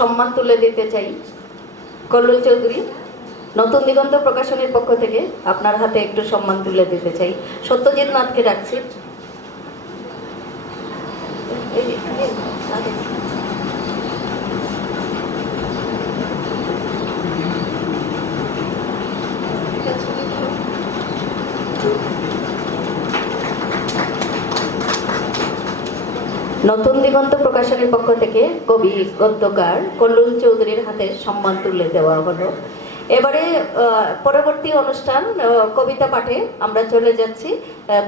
সম্মান তুলে দিতে চাই। কল্লোল চৌধুরী, নতুন দিগন্ত প্রকাশনীর পক্ষ থেকে আপনার হাতে একটু সম্মান তুলে দিতে চাই। সত্যজিৎ নাথকে ডাকছি। নতুন দিগন্ত প্রকাশনীর পক্ষ থেকে কবি গদ্যকার কল্লোল চৌধুরীর হাতে সম্মান তুলে দেওয়া হলো। এবারে পরবর্তী অনুষ্ঠান কবিতা পাঠে আমরা চলে যাচ্ছি।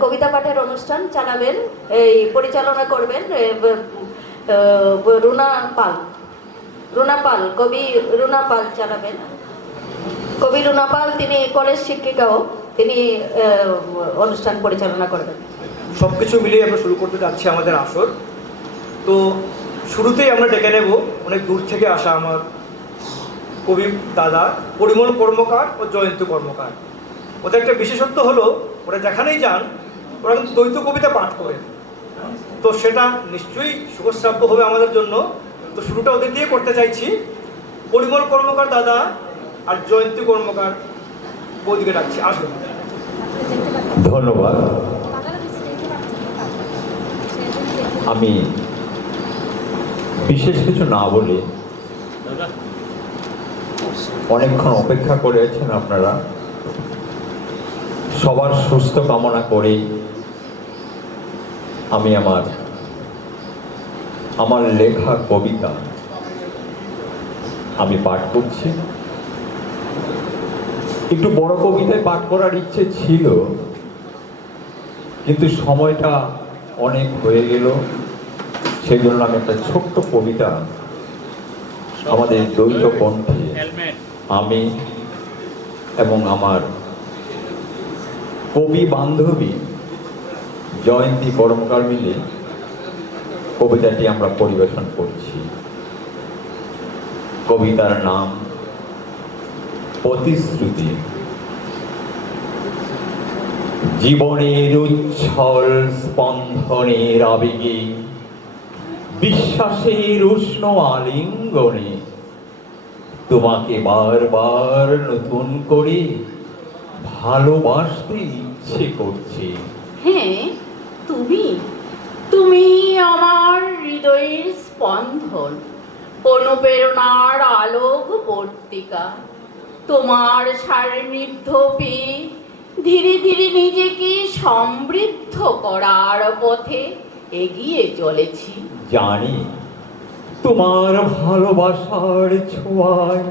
কবিতা পাঠের অনুষ্ঠান চালাবেন, এই পরিচালনা করবেন রুনা পাল, কবি রুনা পাল চালাবেন। কবি রুনা পাল, তিনি কলেজ শিক্ষিকাও, তিনি অনুষ্ঠান পরিচালনা করবেন। সবকিছু মিলিয়ে আমরা শুরু করতে যাচ্ছি আমাদের আসর। তো শুরুতেই আমরা ডেকে নেব অনেক দূর থেকে আসা আমার কবি দাদা পরিমল কর্মকার ও জয়ন্তী কর্মকার। ওদের একটা বিশেষত্ব হলো ওরা যেখানেই যান ওরা কিন্তু দ্বৈত কবিতা পাঠ করেন। তো সেটা নিশ্চয়ই সুখশ্রাব্য হবে আমাদের জন্য। তো শুরুটা ওদের দিয়ে করতে চাইছি। পরিমল কর্মকার দাদা আর জয়ন্তী কর্মকার বৌদিকে ডাকছি, আসুন। ধন্যবাদ। আমি বিশেষ কিছু না বলে, অনেকক্ষণ অপেক্ষা করেছেন আপনারা, সবার সুস্থ কামনা করেই আমি আমার লেখা কবিতা আমি পাঠ করছি। একটু বড় কবিতায় পাঠ করার ইচ্ছে ছিল, কিন্তু সময়টা অনেক হয়ে গেল। সেই জন্য আমি একটা ছোট্ট কবিতা আমাদের দ্বৈত কণ্ঠে আমি এবং আমার কবি বান্ধবী জয়ন্তী কর্মকার মিলে কবিতাটি আমরা পরিবেশন করছি। কবিতার নাম প্রতিশ্রুতি। জীবনের উচ্ছল স্পন্দনের আবেগে, বিশ্বাসের উষ্ণ আলিঙ্গনে তোমাকে বারবার নতুন করে ভালোবাসতে ইচ্ছে করছে। হ্যাঁ, তুমি আমার হৃদয়ের স্পন্দন, অনুপ্রেরণার আলোক বর্তিকা। তোমার সান্নিধ্য পেয়ে ধীরে ধীরে নিজেকে সমৃদ্ধ করার পথে এগিয়ে চলেছি। জানি তোমার ভালোবাসার ছোঁয়ায়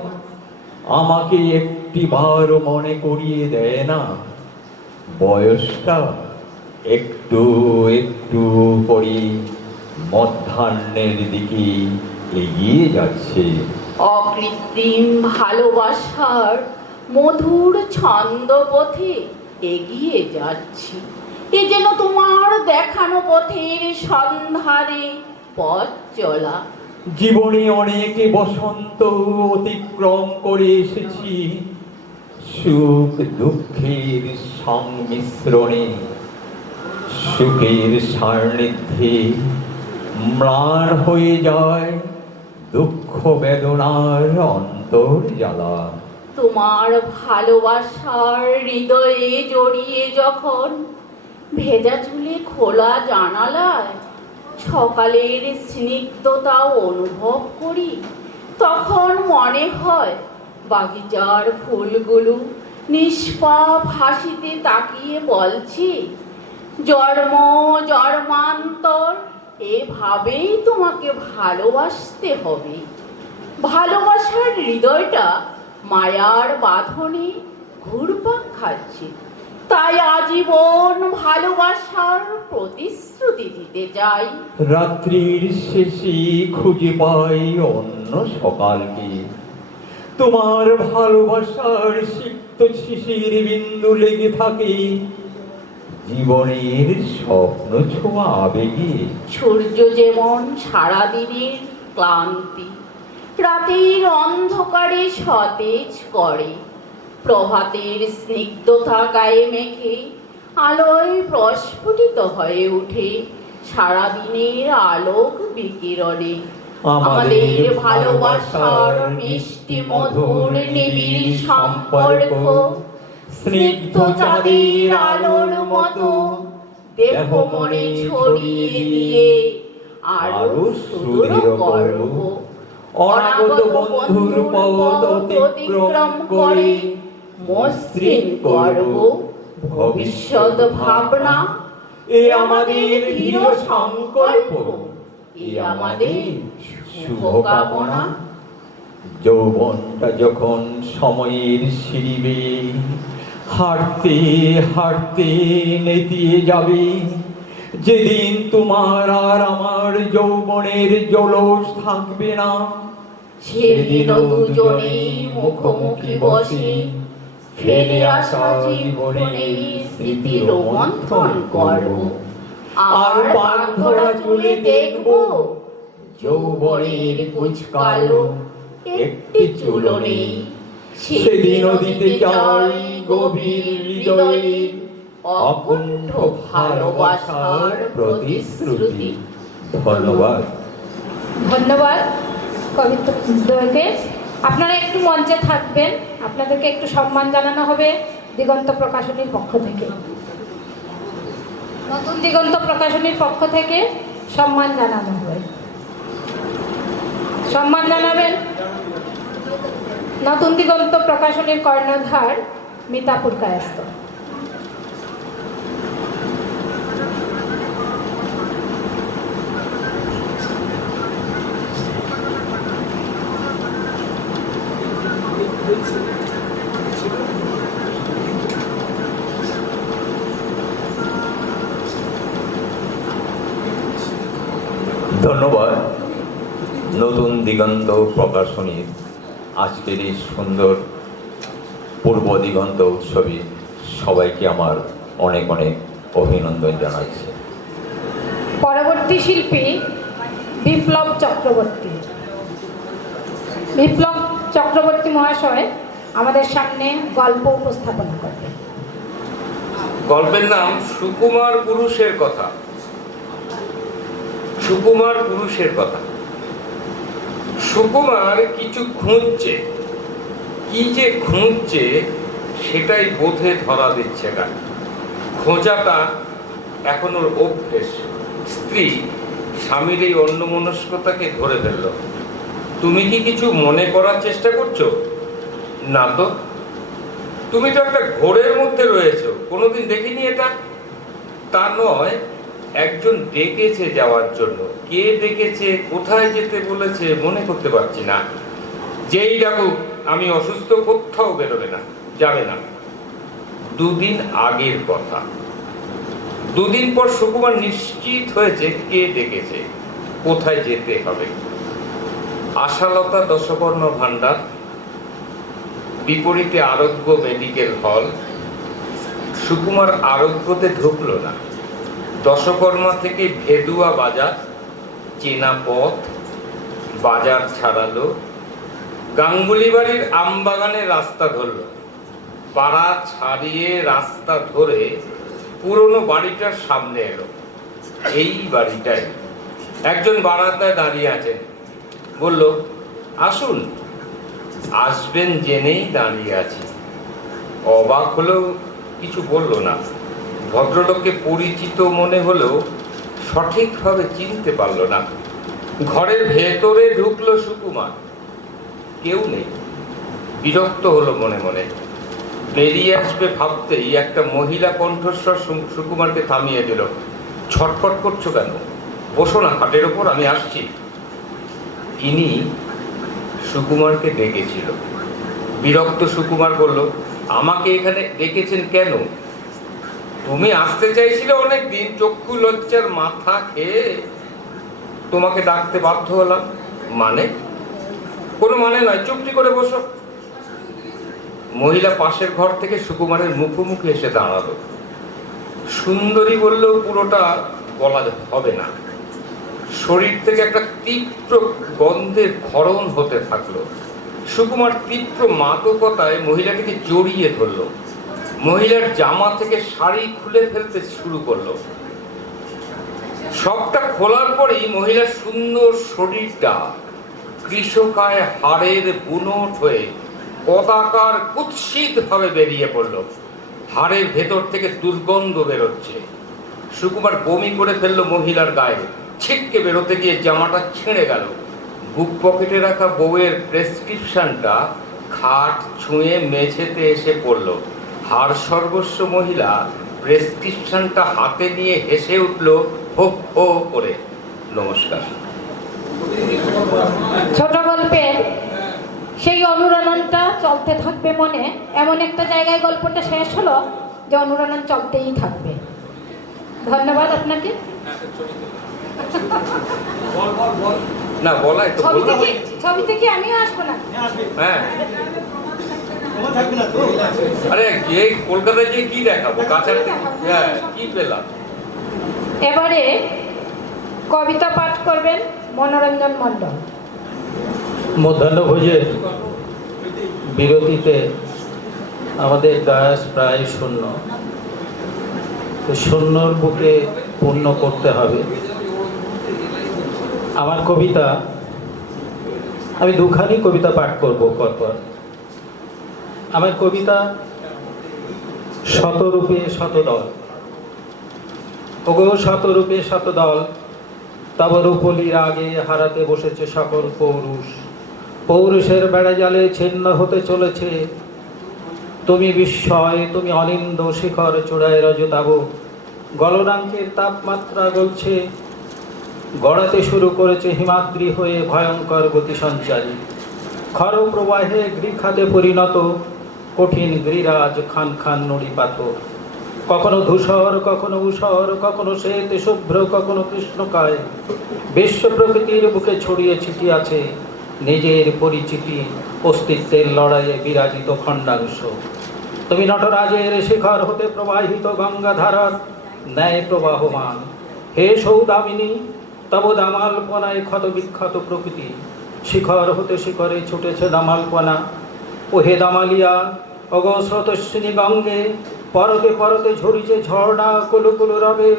আমাকে একটিবার মনে করিয়ে দেয় না বয়সটা একটু একটু করে মধ্যাহ্নের দিকে এগিয়ে যাচ্ছে। অকৃত্রিম ভালোবাসার মধুর ছন্দপথে এগিয়ে যাচ্ছি। এ যেন তোমার দেখানো পথের সন্ধানে পথ চলা। জীবনে অনেক বসন্ত অতিক্রম করে এসেছি, সুখ দুঃখের সংমিশ্রণে, সুখের সান্নিধ্যে ম্লান হয়ে যায় দুঃখ বেদনার অন্তর্জ্বালা। তোমার ভালোবাসার হৃদয়ে জড়িয়ে যখন ভেজা চুলে খোলা জানালায় সকালের স্নিগ্ধতা অনুভব করি, তখন মনে হয় বাগিচার ফুলগুলো নিষ্পাপ হাসিতে তাকিয়ে বলছে, জন্ম জন্মান্তর এভাবেই তোমাকে ভালোবাসতে হবে। ভালোবাসার হৃদয়টা মায়ার বাঁধনে ঘুরপাক খাচ্ছে, তাই আজীবন ভালোবাসার প্রতিশ্রুতি দিতে চাই। রাত্রির শেষে খুঁজে পাই অন্য সকালকে, তোমার ভালোবাসার সিক্ত শিশির বিন্দু লেগে থাকে জীবনের স্বপ্ন ছোঁয়া আবেগে। সূর্য যেমন সারাদিনের ক্লান্তি রাতের অন্ধকারে সতেজ করে, প্রভাতের স্নিগ্ধতা গায়ে মেখে আলোয় প্রস্ফুটিত হয়ে ওঠে সারাদিনের আলোক বিকিরণে। আমাদের ভালোবাসার মিষ্টি মধুর নিবিড় সম্পর্ক স্নিগ্ধ চাঁদের আলোর মতো দেহ মনে ছড়িয়ে দিয়ে আরো সুদূর করব। অনাগত বন্ধুর পথ অতিক্রম করে মসৃণ করব ভবিষ্যৎ ভাবনা। এ আমাদের দৃঢ় সংকল্প, এ আমাদের শুভকামনা। যৌবনটা যখন সময়ের সিঁড়ি হাঁটতে হাঁটতে নেতিয়ে যাবে, যেদিন তোমার আর আমার যৌবনের জলস থাকবে না, সেদিনও দুজনেই মুখোমুখি বসে ফেলে আসা জীবনের স্মৃতি রোমন্থন করব। আর পাক ধরা চুলে দেখব যৌবনের কুচকালো একটি চুলও নেই। সেদিনও দিতে চাই গভীর হৃদয়ে অকুণ্ঠ ভালোবাসার প্রতিশ্রুতি। ধন্যবাদ। ধন্যবাদ কবিত্রকে। আপনারা একটু মঞ্চে থাকবেন, আপনাদেরকে একটু সম্মান জানানো হবে দিগন্ত প্রকাশনীর পক্ষ থেকে। নতুন দিগন্ত প্রকাশনীর পক্ষ থেকে সম্মান জানানো হবে। সম্মান জানাবেন নতুন দিগন্ত প্রকাশনীর কর্ণধার মিতাপুর কায়স্থ। ধন্যবাদ নতুন দিগন্ত প্রকাশনীর আজকের এই সুন্দর পূর্ব দিগন্ত উৎসবে সবাইকে আমার অনেক অনেক অভিনন্দন জানাচ্ছি। পরবর্তী শিল্পী বিপ্লব চক্রবর্তী। বিপ্লব চক্রবর্তী মহাশয় আমাদের সামনে গল্প উপস্থাপনা করবেন। গল্পের নাম সুকুমার পুরুষের কথা। সুকুমার পুরুষের কথা। সুকুমার কিছু খুঁজছে, কি যে খুঁজছে সেটাই বোধে ধরা দিচ্ছে না। খোঁজাটা এখন ওর অভ্যেস। স্ত্রী স্বামীর এই অন্যমনস্কতাকে ধরে ফেলল। তুমি কি কিছু মনে করার চেষ্টা করছো? না তো, তুমি তো একটা ঘোরের মধ্যে রয়েছো, কোনোদিন দেখিনি এটা। তা নয়, একজন ডেকেছে যাওয়ার জন্য। কে ডেকেছে, কোথায় যেতে বলেছে মনে করতে পারছি না। যেই ডাকুক আমি অসুস্থ, কোথাও বেরোবে না, যাবে না। দুদিন আগের কথা। দুদিন পর সুকুমার নিশ্চিত হয়েছে কে ডেকেছে, কোথায় যেতে হবে। আশালতা দশকর্মা ভান্ডার, বিপরীতে আরোগ্য মেডিকেল হল। সুকুমার আরোগ্যতে ঢুকলো না। দশকর্মা থেকে ভেদুয়া বাজার, চেনা পথ, বাজার ছাড়ালো। গাঙ্গুলি বাড়ির আমবাগানের রাস্তা ধরলো। পাড়া ছাড়িয়ে রাস্তা ধরে পুরনো বাড়িটার সামনে এলো। এই বাড়িটাই। একজন বারান্দায় দাঁড়িয়ে আছেন। বলল, আসুন। আসবেন জেনেই দাঁড়িয়ে আছি। অবাক হলেও কিছু বলল না। ভদ্রলোককে পরিচিত মনে হলেও সঠিকভাবে চিনতে পারল না। ঘরের ভেতরে ঢুকলো সুকুমার। কেউ নেই। বিরক্ত হলো মনে মনে। বেরিয়ে আসবে ভাবতেই একটা মহিলা কণ্ঠস্বর সুকুমারকে থামিয়ে দিল। ছটফট করছো কেন? বসো না খাটের ওপর, আমি আসছি। ইনি সুকুমারকে ডেকেছিল। বিরক্ত সুকুমার বলল, আমাকে এখানে ডেকেছেন কেন? তুমি আসতে চাইছিলে অনেক দিন, চক্ষু লজ্জার মাথা খেয়ে তোমাকে ডাকতে বাধ্য হলাম। মানে? কোনো মানে নয়, চুপটি করে বসো। মহিলা পাশের ঘর থেকে সুকুমারের মুখোমুখি এসে দাঁড়ালো। সুন্দরী বললেও পুরোটা বলা হবে না। শরীর থেকে একটা তীব্র গন্ধের ক্ষরণ হতে থাকলো। সুকুমার তীব্র মাদকতায় মহিলাটিকে জড়িয়ে ধরলো। মহিলার জামা থেকে শাড়ি খুলে ফেলতে শুরু করলো। সবটা খোলার পরেই মহিলার সুন্দর শরীরটা কৃষকায় হাড়ের বুনট হয়ে পতাকার কুৎসিত ভাবে বেরিয়ে পড়ল। হাড়ের ভেতর থেকে দুর্গন্ধ বেরোচ্ছে। সুকুমার বমি করে ফেললো মহিলার গায়ে। ছিটকে বেরোতে গিয়ে জামাটা ছিঁড়ে গেল। বুক পকেটে রাখা বউয়ের প্রেসক্রিপশনটা খাট ছুঁয়ে মেঝেতে এসে পড়ল। হাড় সর্বস্ব মহিলা প্রেসক্রিপশনটা হাতে নিয়ে হেসে উঠল হো হো করে। নমস্কার। ছোট গল্পের সেই অনুরণনটা চলতে থাকবে মনে, এমন একটা জায়গায় গল্পটা শেষ হলো যে অনুরণন চলতেই থাকবে। ধন্যবাদ আপনাকে। না বলাই তো ছবি থেকে আমিও আসবো না। হ্যাঁ, আরে গিয়ে কলকাতায় গিয়ে কি দেখাবো? কাছে হ্যাঁ, কি পেলাম? এবারে কবিতা পাঠ করবেন মনোরঞ্জন মণ্ডল। মধ্যাহ্নভোজের বিরতিতে আমাদের ডায়াস প্রায় শূন্য, তো শূন্যর বুকে পূর্ণ করতে হবে। আমার কবিতা, আমি দুখানি কবিতা পাঠ করব পরপর। আমার কবিতা শতরূপে শতদল। ওগো শতরূপে শতদল, তব রূপলির আগে হারাতে বসেছে সকল পৌরুষ। পৌরুষের বেড়া জালে ছিন্ন হতে চলেছে তুমি বিস্ময়, তুমি অনিন্দ শিখর চূড়ায় রজতাব। গলনাঙ্কের তাপমাত্রা গলছে, গড়াতে শুরু করেছে হিমাদ্রি হয়ে ভয়ঙ্কর গতি সঞ্চারী। খর প্রবাহে গৃখাতে পরিণত কঠিন গিরিরাজ খান খান নড়ি পাথর। কখনো ধূসর, কখনো উষর, কখনো শ্বেত শুভ্র, কখনো কৃষ্ণকায়। বিশ্ব প্রকৃতির বুকে ছড়িয়ে ছিটিয়ে আছে নিজের পরিচিতি, অস্তিত্বের লড়াইয়ে বিরাজিত খণ্ডাংশ। তুমি নটরাজের শিখর হতে প্রবাহিত গঙ্গাধারার ন্যায় প্রবাহমান। হে সৌদামিনী, তব দামালপনায় ক্ষত বিক্ষত প্রকৃতি। শিখর হতে শিখরে ছুটেছে দামালপনা। ও হে দামালিয়া, অগো স্রোতস্বিনী গঙ্গে, পরতে পরতে ঝরিছে ঝর্ণা কুলু কুলু রবে,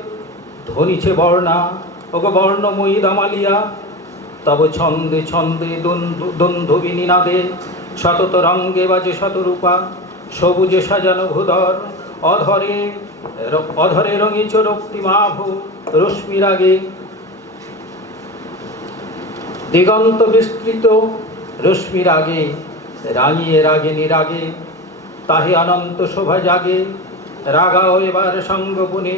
ধ্বনিছে বর্ণা। ওগো বর্ণময়ী দামালিয়া, তব ছন্দে ছন্দে দুন্ধুবি নিনাদে শতত রঙ্গে বাজে শতরূপা। সবুজে সাজানো ভূধর, অধরে অধরে রঙিছ রক্তিমাভ রশ্মির আগে। দিগন্ত বিস্তৃত রশ্মির আগে, রাঙিয়ে রাগিনী রাগে, তাহে অনন্ত শোভা জাগে। রাগাও এবার সঙ্গপুনে,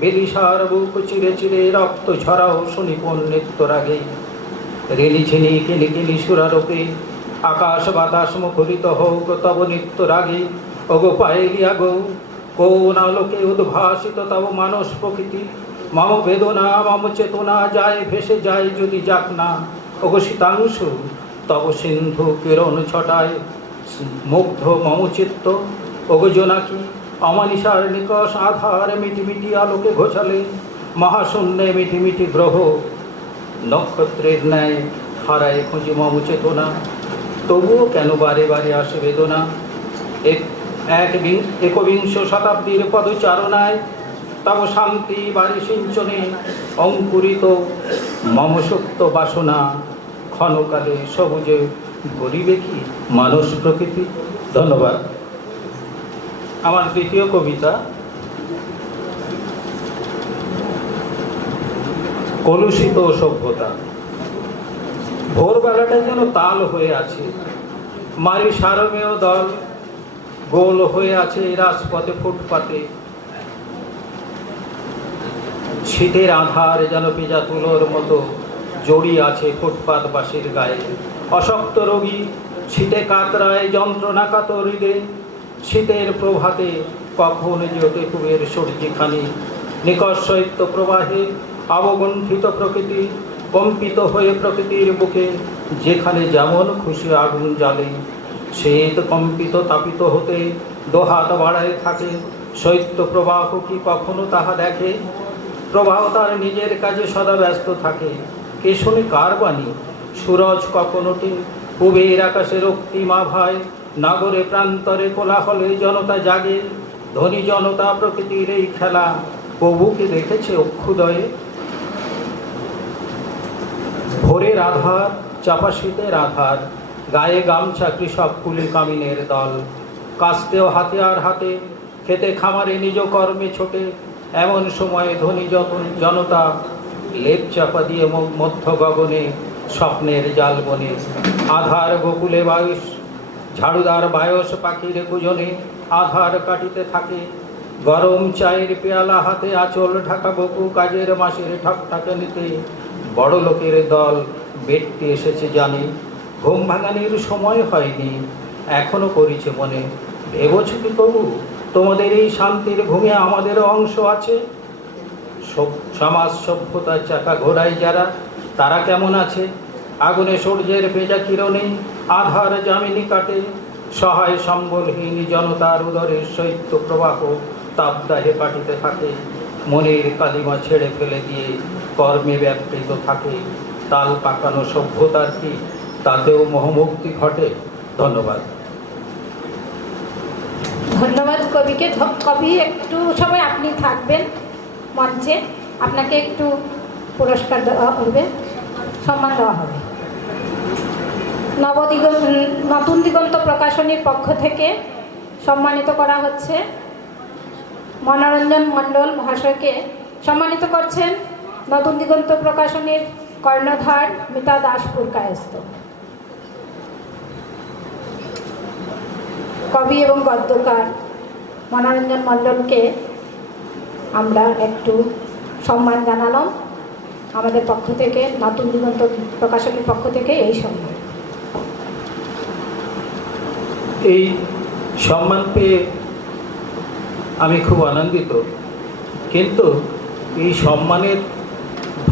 বিদিশার বুক চিরে চিরে রক্ত ঝরাও সুনিপুণ নৃত্য রাগে। রেলি ঝিনি কিনি কিনি সুরারোপে, আকাশ বাতাস মুখরিত হোক তব নিত্য রাগে। ওগো পায়েলিয়া গো, কোন আলোকে উদ্ভাসিত তব মানস প্রকৃতি। মম বেদনা মম চেতনা যায় ভেসে যায় যদি যাক না। ওগো শীতাংশু, তব সিন্ধু কিরণ ছটায় মুগ্ধ মম চিত্ত। ওগো জোনাকি, অমানিসার নিকষ আধার মিটি মিটি আলোকে ঘোষালে। মহাশূন্যে মিটি মিটি গ্রহ নক্ষত্রের ন্যায় হারায় খুঁজি মম চেতনা। তবুও কেন বারে বারে আসে বেদনা? একবিংশ শতাব্দীর পদচারণায় তব শান্তি বাড়ি সিঞ্চনে অঙ্কুরিত মম সুপ্ত বাসনা। ক্ষণকালে সবুজে গরিবে কি মানস প্রকৃতি। ধন্যবাদ। আমার দ্বিতীয় কবিতা কলুষিত সভ্যতা। ভোরবেলাটা যেন তাল হয়ে আছে, মারি সারমেয় দল গোল হয়ে আছে রাজপথে ফুটপাতে। শীতের আধার যেন পেঁজা তুলোর মতো জড়িয়ে আছে ফুটপাতবাসীর গায়ে। অশক্ত রোগী শীতে কাতরায় যন্ত্রণা কাতর হৃদে। শীতের প্রভাতে কখন যে ওঠে কুবের সূর্যিখানি। নিকষ শৈত্য প্রবাহে অবগুণ্ঠিত প্রকৃতি, কম্পিত হয়ে প্রকৃতির বুকে যেখানে যেমন খুশি আগুন জ্বালে। শীত কম্পিত তাপিত হতে দোহাত বাড়ায় থাকে। শৈত্য প্রবাহ কি কখনো তাহা দেখে? প্রবাহ তার নিজের কাজে সদা ব্যস্ত থাকে। কে শুনে কার বাণী? সুরজ কখনোটি পূবের আকাশে রক্তিমা ভায়। নগরে প্রান্তরে কোলাহলে জনতা জাগে। ধনী জনতা প্রকৃতির এই খেলা প্রভুকে দেখেছে অক্ষুদয়ে। ভোরের আধার, চাপা শীতের আধার, গায়ে গামছা কৃষক কুলি কামিনের দল, কাস্তেও হাতিয়ার হাতে, খেতে খামারে নিজ কর্মে ছোটে, এমন সময় ধনী জনতা লেপ চাপা দিয়ে মধ্য গগনে স্বপ্নের জাল বনে, আধার গোকুলে বায়ুষ, ঝাড়ুদার বায়স পাখির কুজনে আধার কাটিতে থাকে, গরম চায়ের পেয়ালা হাতে আঁচল ঢাকা বকু কাজের মাসের ঠকঠাকে নিতে, বড় লোকের দল বেটতে এসেছে জানি, ঘুম ভাঙানির সময় হয়নি, এখনো করেছে মনে, ভেবেছ কি প্রভু তোমাদের এই শান্তির ঘুমে আমাদেরও অংশ আছে? সমাজ সভ্যতার চাকা ঘোড়ায় যারা, তারা কেমন আছে? আগুনে সূর্যের ভেজা কিরণে আধার জামিনী কাটে, সহায় সম্বলহীন জনতার উদরের শৈত্য প্রবাহ তাপদাহে কাটিতে থাকে, মনের কালিমা ছেড়ে ফেলে দিয়ে কর্মে ব্যাপৃত থাকে, তাল পাকানো সভ্যতার কি তাতেও মোহমুক্তি ঘটে? ধন্যবাদ। ধন্যবাদ কবিকে। কবি একটু সময় আপনি থাকবেন মঞ্চে, আপনাকে একটু পুরস্কার দেওয়া হবে, সম্মান দেওয়া হবে। নতুন দিগন্ত প্রকাশনীর পক্ষ থেকে সম্মানিত করা হচ্ছে মনোরঞ্জন মণ্ডল মহাশয়কে। সম্মানিত করছেন নতুন দিগন্ত প্রকাশনীর কর্ণধার মিতা দাসপুর কায়স্থ। কবি এবং গদ্যকার মনোরঞ্জন মণ্ডলকে আমরা একটু সম্মান জানালাম আমাদের পক্ষ থেকে, নতুন দিগন্ত প্রকাশনীর পক্ষ থেকে এই সম্মান। এই সম্মান পেয়ে আমি খুব আনন্দিত, কিন্তু এই সম্মানের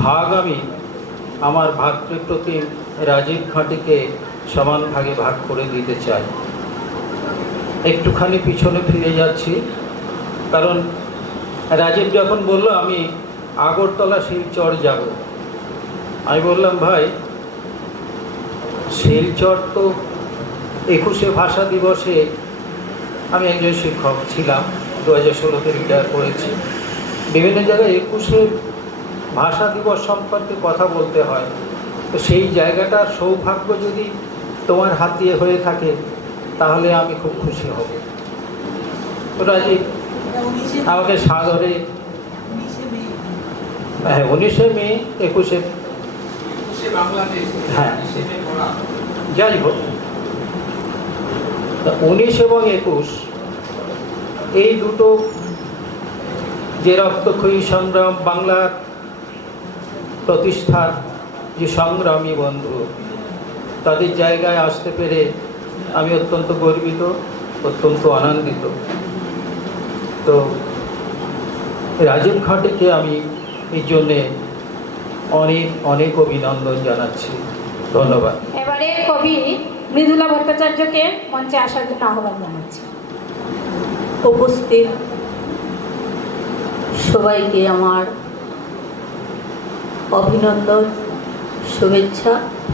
ভাগ আমি আমার ভাতৃপ্রতিম রাজীব খাঁটিকে সমান ভাগে ভাগ করে দিতে চাই। একটুখানি পিছনে ফিরে যাচ্ছি, কারণ রাজীব যখন বলল আমি আগরতলা শিলচর যাব, আমি বললাম ভাই শিলচর তো 21শে ভাষা দিবসে আমি একজন শিক্ষক ছিলাম, 2016-তে রিটায়ার করেছি। বিভিন্ন জায়গায় 21শে ভাষা দিবস সম্পর্কে কথা বলতে হয়, তো সেই জায়গাটার সৌভাগ্য যদি তোমার হাত দিয়ে হয়ে থাকে তাহলে আমি খুব খুশি হব। তো রাজীব আমাকে সাদরে, হ্যাঁ 19শে মে 21শে, হ্যাঁ যাই হোক, 19 এবং 21 এই দুটো যে রক্তক্ষয়ী সংগ্রাম, বাংলার প্রতিষ্ঠার যে সংগ্রামী বন্ধু, তাদের জায়গায় আসতে পেরে আমি অত্যন্ত গর্বিত, অত্যন্ত আনন্দিত। তো রাজীব খাঁটিকে আমি এই জন্যে অনেক অনেক অভিনন্দন জানাচ্ছি। ধন্যবাদ। এবারে কবি মৃদুলা ভট্টাচার্যকে মঞ্চে আসার জন্য আহ্বান জানাচ্ছি। উপস্থিত সবাইকে আমার অভিনন্দন, শুভেচ্ছা,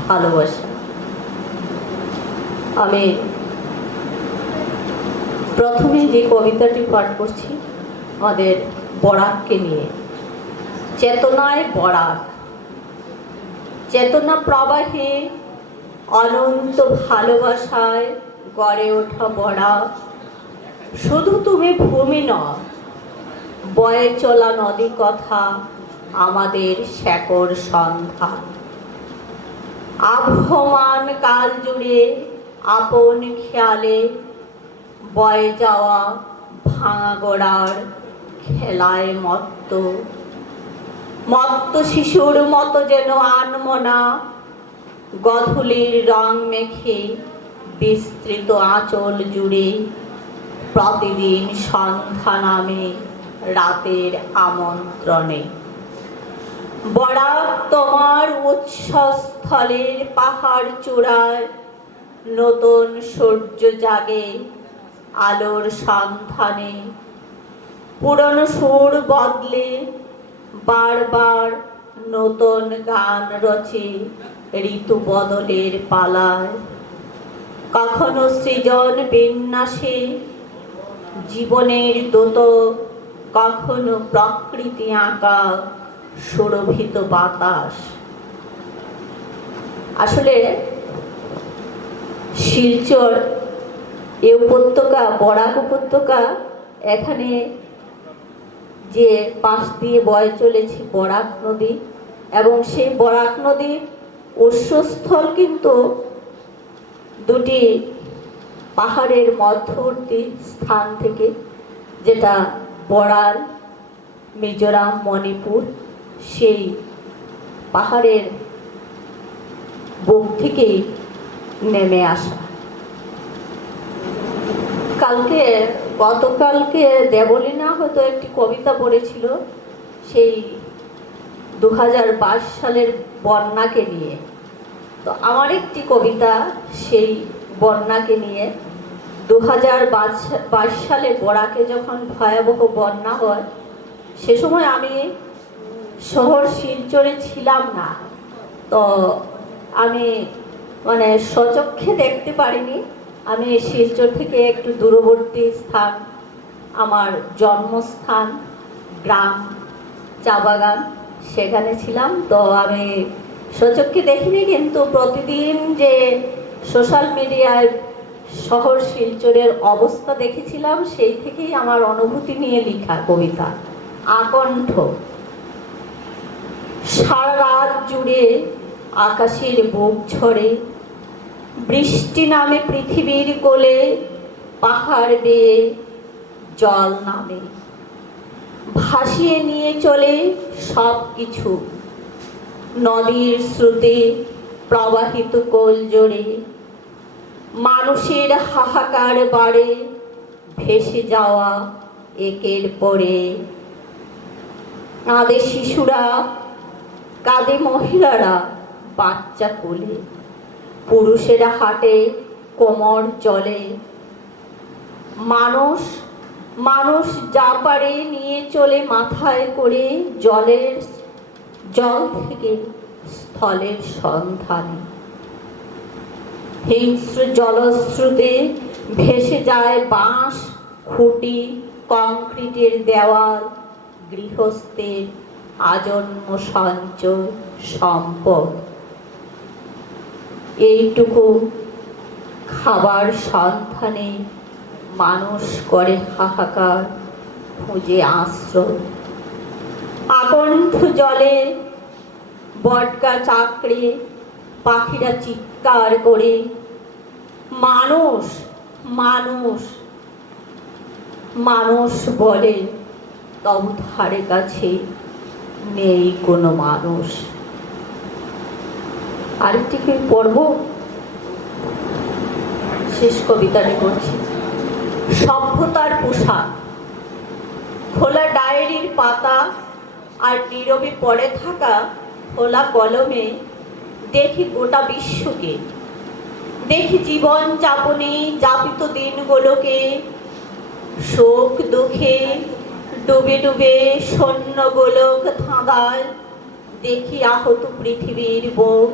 ভালোবাসা। আমি প্রথমে যে কবিতাটি পাঠ করছি আমাদের বরাককে নিয়ে। চেতনায় বরাক, চেতনা প্রবাহে অনন্ত ভালোবাসায় গড়ে ওঠা বরাক, শুধু তুমি ভূমি নয়, বয়ে চলা নদী কথা আমাদের শেকর সন্ধ্যা। আবহমান কাল জুড়ে আপন খেয়ালে বয়ে যাওয়া ভাঙা গোড়ার খেলায় মত্ত, মত্ত শিশুর মতো যেন আনমনা গধূলির রং মেখে বিস্তৃত আঁচল জুড়ে প্রতিদিন সন্ধ্যা নামে রাতের আমন্ত্রণে। বরাক তোমার উৎসস্থলের পাহাড় চূড়ায় নতুন সূর্য জাগে আলোর সন্ধানে। পুরনো সুর বদলে বারবার নতুন গান রচে ঋতু বদলের পালায়। কখনো সৃজন বিন্যাসে জীবনের দোত, কখনো প্রকৃতি আঁকা সুরভিত বাতাস। আসলে শিলচর এ উপত্যকা, বরাক উপত্যকা, এখানে যে পাশ দিয়ে বয়ে চলেছে বরাক নদী, এবং সেই বরাক নদীর উৎসস্থল কিন্তু দুটি পাহাড়ের মধ্যবর্তী স্থান থেকে, যেটা বড়াল, মিজোরাম, মণিপুর, সেই পাহাড়ের বুক থেকেই নেমে আসা। গতকালকে দেবলীনা হয়তো একটি কবিতা পড়েছিল সেই 2022 সালের বন্যাকে নিয়ে। তো আমার একটি কবিতা সেই বন্যাকে নিয়ে। 2022 সালে বরাকে যখন ভয়াবহ বন্যা হয়, সে সময় আমি শহর শিলচরে ছিলাম না, তো আমি মানে স্বচক্ষে দেখতে পারিনি। আমি শিলচর থেকে একটু দূরবর্তী স্থান, আমার জন্মস্থান গ্রাম চা বাগান, সেখানে ছিলাম। তো আমি স্বচক্ষে দেখিনি, কিন্তু প্রতিদিন যে সোশ্যাল মিডিয়ায় শহর শিলচরের অবস্থা দেখেছিলাম, সেই থেকেই আমার অনুভূতি নিয়ে লেখা কবিতা আকণ্ঠ। সারা রাত জুড়ে আকাশের বুক ঝরে, বৃষ্টি নামে পৃথিবীর কোলে, পাহাড় বেয়ে জল নামে, ভাসিয়ে নিয়ে চলে সব কিছু নদীর স্রোতে প্রবাহিত কোল জোরে। মানুষের হাহাকার বাড়ে, ভেসে যাওয়া একের পরে। কাঁদে শিশুরা, কাঁদে মহিলারা বাচ্চা কোলে, পুরুষেরা হাঁটে কোমর জলে। মানুষ যা পারে নিয়ে চলে মাথায় করে, জল থেকে স্থলের সন্ধানে। হিংস্র জলস্রোতে ভেসে যায় বাঁশ, খুঁটি, কংক্রিটের দেওয়াল, গৃহস্থের আজন্ম সঞ্চয় সম্পদ। এইটুকু খাবার সন্ধানে মানুষ করে হাহাকার, খুঁজে আশ্রয়। আকণ্ঠ জলে বটগাছ আঁকড়ে পাখিরা চিৎকার করে, মানুষ মানুষ মানুষ বলে, তবু ধারে কাছে নেই কোনো মানুষ। আরেকটি কি পড়ব? শেষ কবিতাটি পড়ছি। সভ্যতার পোশাক, খোলা ডায়েরির পাতা আর নীরবে পড়ে থাকা খোলা কলমে দেখি গোটা বিশ্বকে, দেখি জীবন যাপনে যাপিত দিনগুলোকে, শোক দুঃখে ডুবে ডুবে শূন্য গোলক ধাঁধায়, দেখি আহত পৃথিবীর বুক।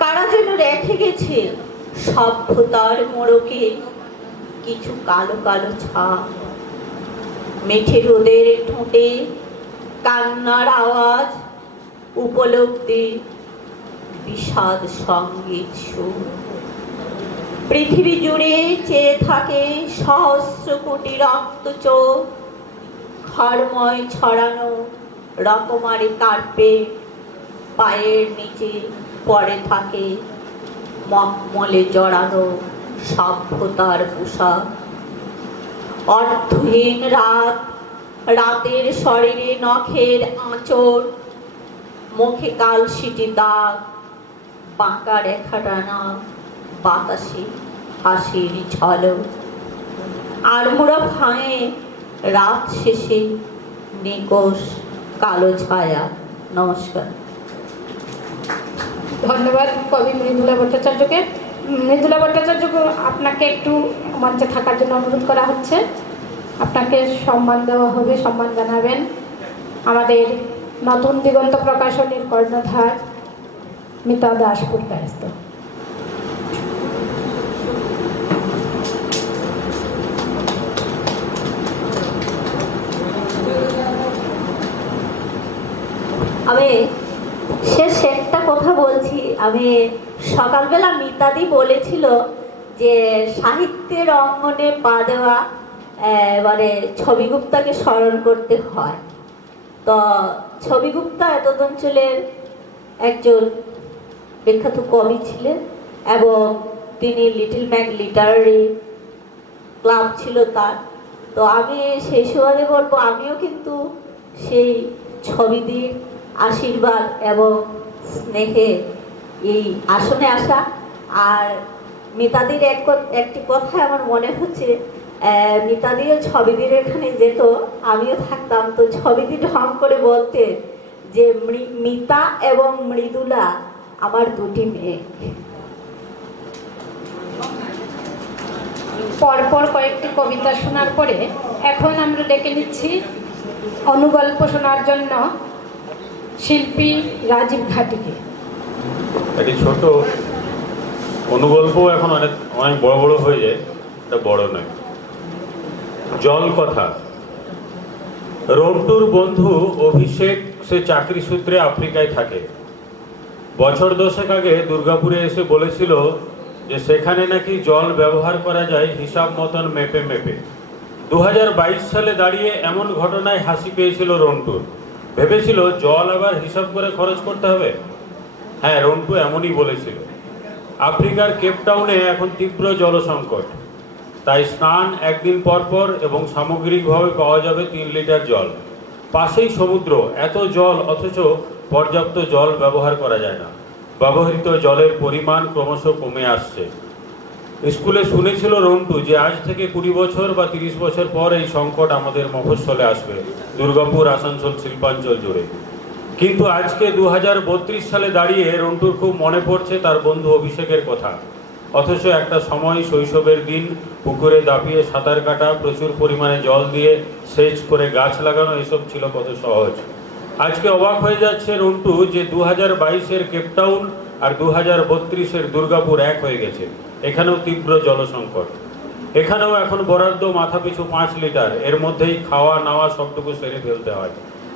কারা যেন রেখে গেছে সভ্যতার মোড়কে কিছু কালো কালো ছাপ। মেঠে রোদের ঠোঁটে কান্নার আওয়াজ, উপলব্ধি বিষাদ সঙ্গীত সুর। পৃথিবী জুড়ে চেয়ে থাকে সহস্র কোটি রক্ত চোখ, খড়ময় ছড়ানো রকমারি কার্পেট, পায়ের নিচে পড়ে থাকে মখমলে জড়ানো সভ্যতার পোশাক। অর্থহীন রাতের শরীরে নখের আঁচড়, মুখে কালশিটি দাগ, বাঁকা রেখা টানা বাতাসে হাসির ঝলক। আড়মোড়া ভাঙে রাত শেষে নিকোষ কালো ছায়া। নমস্কার। ধন্যবাদ কবি মৃদুলা ভট্টাচার্যকে। মৃদুলা ভট্টাচার্যকে আপনাকে একটু মঞ্চে থাকার জন্য অনুরোধ করা হচ্ছে। আপনাকে সম্মান দেওয়া হবে, সম্মান জানাবেন আমাদের নতুন দিগন্ত প্রকাশনীর কর্ণধার মিতা দাসপুর কায়স্থ। আমি শেষ একটা কথা বলছি, আমি সকালবেলা মিতাদি বলেছিল যে সাহিত্যের অঙ্গনে পা দেওয়া মানে ছবিগুপ্তাকে স্মরণ করতে হয়। তো ছবিগুপ্তা এতদ অঞ্চলের একজন বিখ্যাত কবি ছিলেন এবং তিনি লিটল ম্যাগ লিটারারি ক্লাব ছিল তার। তো আমি সেই সুবাদে বলবো আমিও কিন্তু সেই ছবিদির আশীর্বাদ এবং স্নেহে এই আসনে আসা। আর মিতাদির একটি কথা আমার মনে হচ্ছে, মিতাদিও ছবিদির এখানে যেত, আমিও থাকতাম, তো ছবিদি ঢং করে বলতে যে মিতা এবং মৃদুলা আমার দুটি মেয়ে। পরপর কয়েকটি কবিতা শোনার পরে এখন আমরা ডেকে নিচ্ছি অনুগল্প শোনার জন্য শিল্পী রাজীব ঘাটিকে। একটি ছোট অনুগল্প এখন অনেক অনেক বড় বড় হয়ে যায়, এটা বড় নয়। জল কথা। রন্টুর বন্ধু অভিষেক সে চাকরি সূত্রে আফ্রিকায় থাকে। বছর 10 আগে দুর্গাপুরে এসে বলেছিল যে সেখানে নাকি জল ব্যবহার করা যায় হিসাব মতন মেপে মেপে। 2022 সালে দাঁড়িয়ে এমন ঘটনায় হাসি পেয়েছিল রন্টুর। ভেবেছিল জল আবার হিসাব করে খরচ করতে হবে। হ্যাঁ, রন্টু এমনই বলেছিল। আফ্রিকার কেপটাউনে এখন তীব্র জল সংকট, তাই স্নান একদিন পর পর এবং সামগ্রিকভাবে পাওয়া যাবে 3 লিটার জল। পাশেই সমুদ্র, এত জল অথচ পর্যাপ্ত জল ব্যবহার করা যায় না। ব্যবহৃত জলের পরিমাণ ক্রমশ কমে আসছে। স্কুলে শুনেছিল রন্টু যে আজ থেকে 20 বছর বা 30 বছর পর এই সংকট আমাদের মফস্বলে আসবে, দুর্গাপুর, আসানসোল, শিল্পাঞ্চল জুড়ে। কিন্তু আজকে 2032 সালে দাঁড়িয়ে রন্টুর খুব মনে পড়ছে তার বন্ধু অভিষেকের কথা। অথচ একটা সময় শৈশবের দিন পুকুরে দাপিয়ে সাঁতার কাটা, প্রচুর পরিমাণে জল দিয়ে সেচ করে গাছ লাগানো, এসব ছিল কত সহজ। আজকে অবাক হয়ে যাচ্ছে রন্টু যে 2022-এর কেপটাউন আর 2032-এর দুর্গাপুর এক হয়ে গেছে। এখানেও তীব্র জলসংকট। এখানেও এখন বরাদ্দ মাথাপিছু 5 লিটার। এর মধ্যেই খাওয়া নাওয়া সবটুকু সেরে ফেলতে হয়।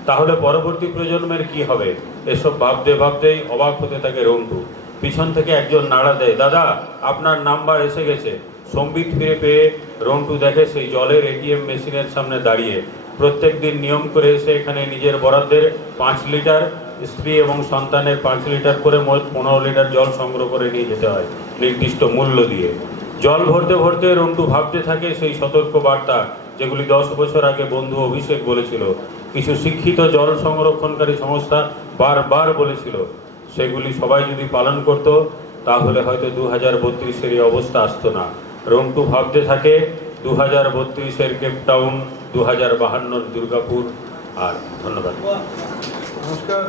তাহলে পরবর্তী প্রজন্মের কি হবে? এসব ভাবতে ভাবতেই অবাক হতে থাকে রন্টু। পিছন থেকে একজন নাড়া দেয়, দাদা আপনার নাম্বার এসে গেছে। সম্বিত ফিরে পেয়ে রন্টু দেখে সেই জলের এটিএম মেশিনের সামনে দাঁড়িয়ে। প্রত্যেক দিন নিয়ম করে এসে এখানে নিজের বরাদ্দের 5 লিটার, স্ত্রী এবং সন্তানের 5 লিটার করে মোট 15 লিটার জল সংগ্রহ করে নিয়ে যেতে হয় নির্দিষ্ট মূল্য দিয়ে। জল ভরতে ভরতে রন্টু ভাবতে থাকে সেই সতর্ক বার্তা যেগুলি 10 বছর আগে বন্ধু অভিষেক বলেছিল, কিছু শিক্ষিত জল সংরক্ষণকারী সংস্থা বারবার বলেছিল। সেগুলি সবাই যদি পালন করত তাহলে হয়তো 2032-এর এই অবস্থা আসতো না। রন্টু ভাবতে থাকে 2032-এর কেপটাউন, 2052-র দুর্গাপুর। আর ধন্যবাদ। নমস্কার,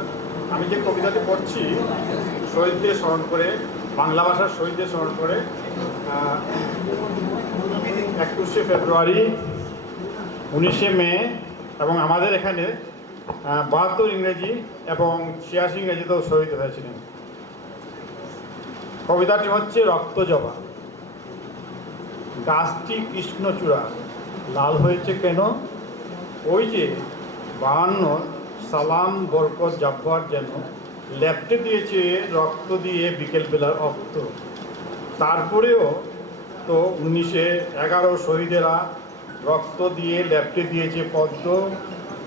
আমি যে কবিতাটি পড়ছি শহীদদের স্মরণ করে, বাংলা ভাষার শহীদদের স্মরণ করে 21শে ফেব্রুয়ারি, 19শে মে এবং আমাদের এখানে 72 ইংরেজি এবং 86 ইংরেজিতেও শহীদ হয়েছিলেন। কবিতাটি হচ্ছে রক্তজবা। গাছটি কৃষ্ণচূড়া, লাল হয়েছে কেন? ওই যে 52 সালাম বরকত জাব্বার যেন লেপ্টে দিয়েছে রক্ত দিয়ে বিকেলবেলার অক্ত। তারপরেও তো 1911 শহীদেরা রক্ত দিয়ে লেপ্টে দিয়েছে পদ্ম,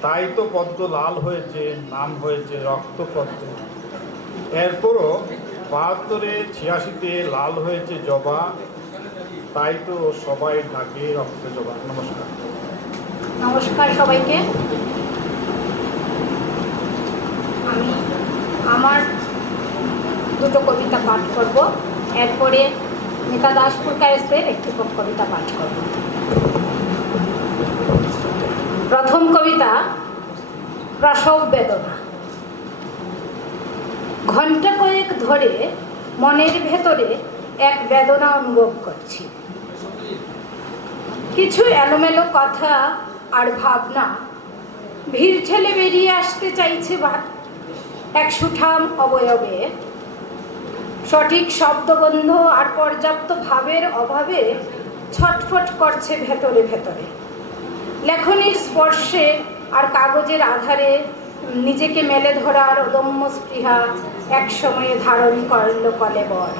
তাই তো পদ্ম লাল হয়েছে, নাম হয়েছে রক্ত পদ্ম। এরপরও 72-এ 86-তে লাল হয়েছে জবা, তাই তো সবাই ডাকে রক্ত জবা। নমস্কার। নমস্কার সবাইকে। আমি আমার দুটো কবিতা পাঠ করব, এরপরে মিতা দাস পুরকায়েতের একটি কবিতা পাঠ করব। প্রথম কবিতা, প্রসব বেদনা। ঘণ্টা কয়েক ধরে মনের ভেতরে এক বেদনা অনুভব করছি। কিছু এলোমেলো কথা আর ভাবনা ভিড় ঠেলে বেরিয়ে আসতে চাইছে এক সুঠাম অবয়বে। সঠিক শব্দবন্ধ আর পর্যাপ্ত ভাবের অভাবে ছটফট করছে ভেতরে ভেতরে। লেখনীর স্পর্শে আর কাগজের আধারে নিজেকে মেলে ধরার অদম্য স্পৃহা এক সময়ে ধারণ করল কলেবর।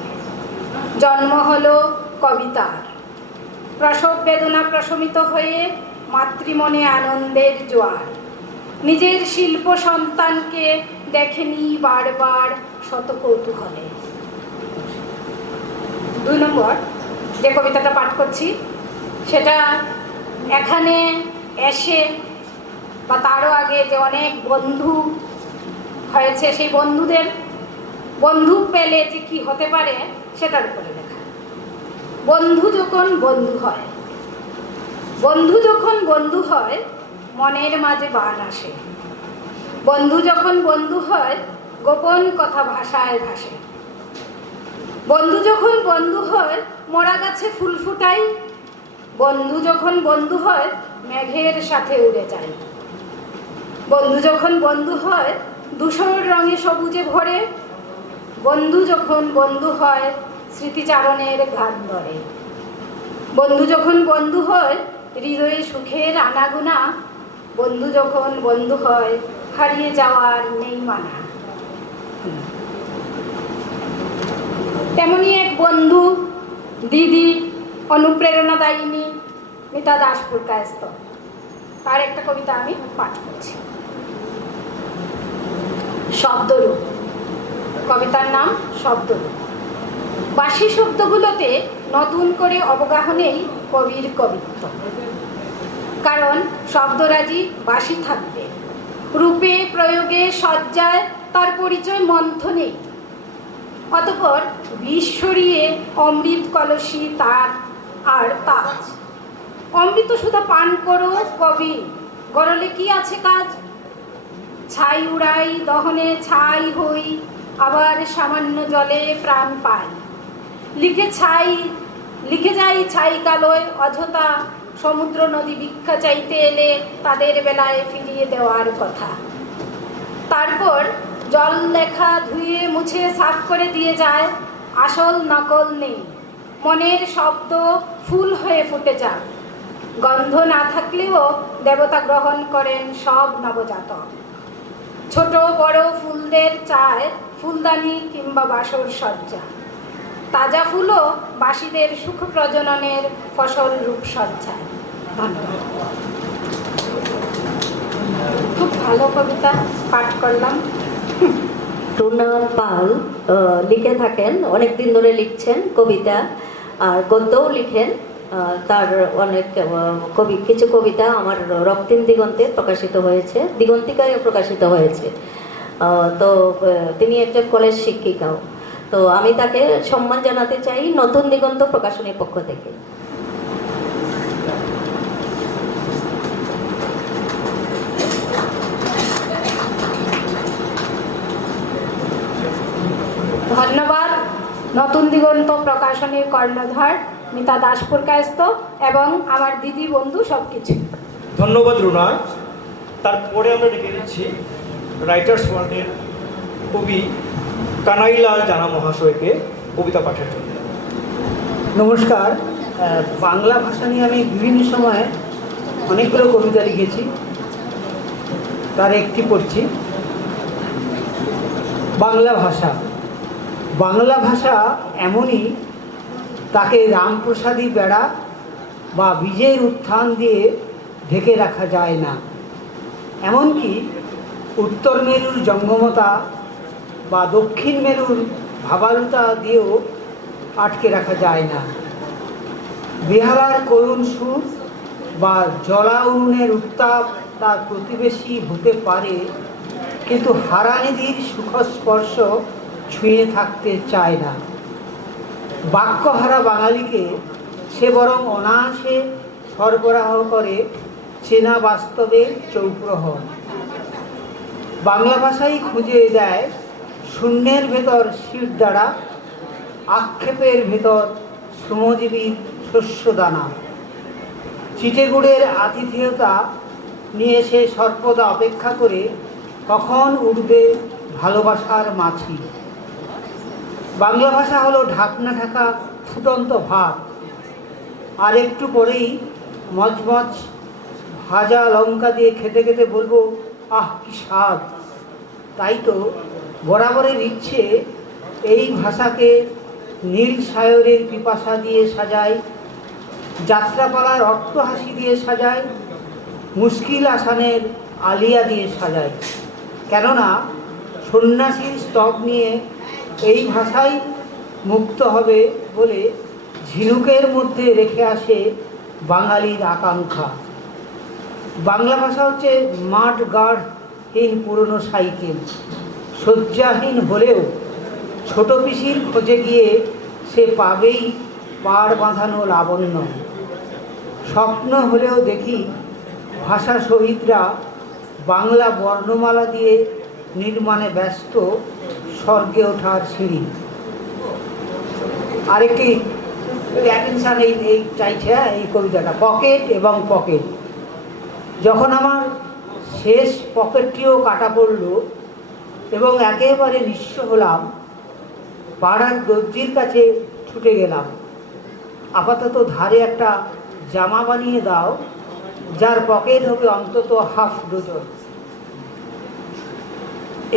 জন্ম হলো কবিতার, প্রসব বেদনা প্রশমিত হয়ে মাতৃমনে আনন্দের জোয়ার। নিজের শিল্প সন্তানকে দেখেনি বারবার শত কৌতূহলে। 2 নম্বর যে কবিতাটা পাঠ করছি সেটা এখানে এসে বা তারও আগে যে অনেক বন্ধু হয়েছে, সেই বন্ধু পেলে যে কি হতে পারে সেটার উপরে লেখা। বন্ধু যখন বন্ধু হয় মনের মাঝে বান আসে। বন্ধু যখন বন্ধু হয় গোপন কথা ভাষায় ভাসে। বন্ধু যখন বন্ধু হয় মরা গাছে ফুল ফুটাই। বন্ধু যখন বন্ধু হয় মেঘের সাথে উড়ে যায়। বন্ধু যখন বন্ধু হয় ধূসর রঙে সবুজে ভরে। বন্ধু যখন বন্ধু হয় স্মৃতিচারণের গান ধরে। বন্ধু যখন বন্ধু হয় হৃদয়ে সুখের আনাগোনা। বন্ধু যখন বন্ধু হয় হারিয়ে যাওয়ার নেই মানা। তেমনি এক বন্ধু, দিদি, অনুপ্রেরণাদায়িনী মিতা দাসপুরকায়স্থ, তার একটা কবিতা আমি পাঠ করছি। শব্দরূপ। কবিতার নাম শব্দরূপ। বাসি শব্দগুলোতে নতুন করে অবগাহনেই কবির কবিত্ব। কারণ শব্দরাজি বাসি থাকবে, রূপে প্রয়োগে সজ্জায় তার পরিচয় মন্থ নেই। অতঃপর বিষ সরিয়ে অমৃত কলসি তার আর তাজ। অমৃত সুধা পান করো কবি, গরলে কি আছে কাজ। ছাই উড়াই দহনে ছাই হই, আবার সামান্য জলে প্রাণ পাই। লিখে যাই ছাই কালোয় অযথা। সমুদ্র নদী ভিক্ষা চাইতে এলে তাদের বেলায় ফিরিয়ে দেওয়ার কথা। তারপর জল লেখা ধুয়ে মুছে সাফ করে দিয়ে যায়। আসল নকল নেই, মনের শব্দ ফুল হয়ে ফুটে যাক। গন্ধ না থাকলেও দেবতা গ্রহণ করেন সব নবজাতক। ছোট বড় ফুলদের চায় ফুলদানি কিংবা বাসর সজ্জা। তাজা ফুলও বাসীদের সুখ প্রজননের ফসল রূপসজ্জায়। ধন্যবাদ। খুব ভালো কবিতা পাঠ করলাম। টুনা পাল লিখে থাকেন, অনেকদিন ধরে লিখছেন কবিতা আর গদ্যও লিখেন। তার অনেক কিছু কবিতা আমার রক্তিম দিগন্তে প্রকাশিত হয়েছে, দিগন্তিকায় প্রকাশিত হয়েছে। তো তিনি একজন কলেজ শিক্ষিকাও। তো আমি তাকে সম্মান জানাতে চাই নতুন দিগন্ত প্রকাশনীর পক্ষ থেকে। ধন্যবাদ নতুন দিগন্ত প্রকাশনীর কর্ণধার মিতা দাসপুরকায়স্থ এবং আমার দিদি বন্ধু সবকিছু। ধন্যবাদ রুনা। তারপরে আমরা ডেকে নিচ্ছি রাইটার্স ওয়ার্ল্ডের কবি কানাইলাল জানা মহাশয়কে কবিতা পাঠের জন্য। নমস্কার। বাংলা ভাষা নিয়ে আমি বিভিন্ন সময় অনেকগুলো কবিতা লিখেছি, তার একটি পড়ছি। বাংলা ভাষা। বাংলা ভাষা এমনই, তাকে রামপ্রসাদী বেড়া বা বীজের উত্থান দিয়ে ঢেকে রাখা যায় না। এমনকি উত্তর মেরুর জঙ্গমতা বা দক্ষিণ মেরুর ভাবালুতা দিয়েও আটকে রাখা যায় না। বেহালার করুণ সুর বা জলা উনুনের উত্তাপ তার প্রতিবেশী হতে পারে, কিন্তু হারানিধির সুখস্পর্শ ছুঁয়ে থাকতে চায় না। বাক্যহারা বাঙালিকে সে বরং অনায়াসে সরবরাহ করে চেনা বাস্তবের চৌপ্রহর। বাংলা ভাষাই খুঁজে দেয় শূন্যের ভেতর শিরদাঁড়া, আক্ষেপের ভেতর শ্রমজীবীর শস্যদানা। চিটেগুড়ের আতিথেয়তা নিয়ে সে সর্বদা অপেক্ষা করে কখন উঠবে ভালোবাসার মাছি। বাংলা ভাষা হলো ঢাকনা ঢাকা ফুটন্ত ভাত, আর একটু পরেই মজমজ ভাজা লঙ্কা দিয়ে খেতে খেতে বলবো, আহ কি স্বাদ! তাই তো বরাবরের ইচ্ছে এই ভাষাকে নীল সায়রের পিপাসা দিয়ে সাজায়, যাত্রাপালার অট্টহাসি দিয়ে সাজায়, মুশকিল আসানের আলিয়া দিয়ে সাজায়। কেননা সন্ন্যাসীর স্তব নিয়ে এই ভাষাই মুক্ত হবে বলে ঝিনুকের মধ্যে রেখে আসে বাঙালির আকাঙ্ক্ষা। বাংলা ভাষা হচ্ছে মাঠ গাঢ়হীন পুরনো সাইকেল, শয্যাহীন হলেও ছোট পিসির খোঁজে গিয়ে সে পাবেই পাড় বাঁধানো লাবণ্য। স্বপ্ন হলেও দেখি ভাষা শহীদরা বাংলা বর্ণমালা দিয়ে নির্মাণে ব্যস্ত স্বর্গে ওঠার সিঁড়ি। আরেকটি অ্যাটেনশান এই চাইছে এই কবিতাটা, পকেট এবং পকেট। যখন আমার শেষ পকেটটিও কাটা পড়ল এবং একেবারে নিঃস্ব হলাম, পাড়ার দর্জির কাছে ছুটে গেলাম, আপাতত ধারে একটা জামা বানিয়ে দাও যার পকেট হবে অন্তত হাফ ডজন।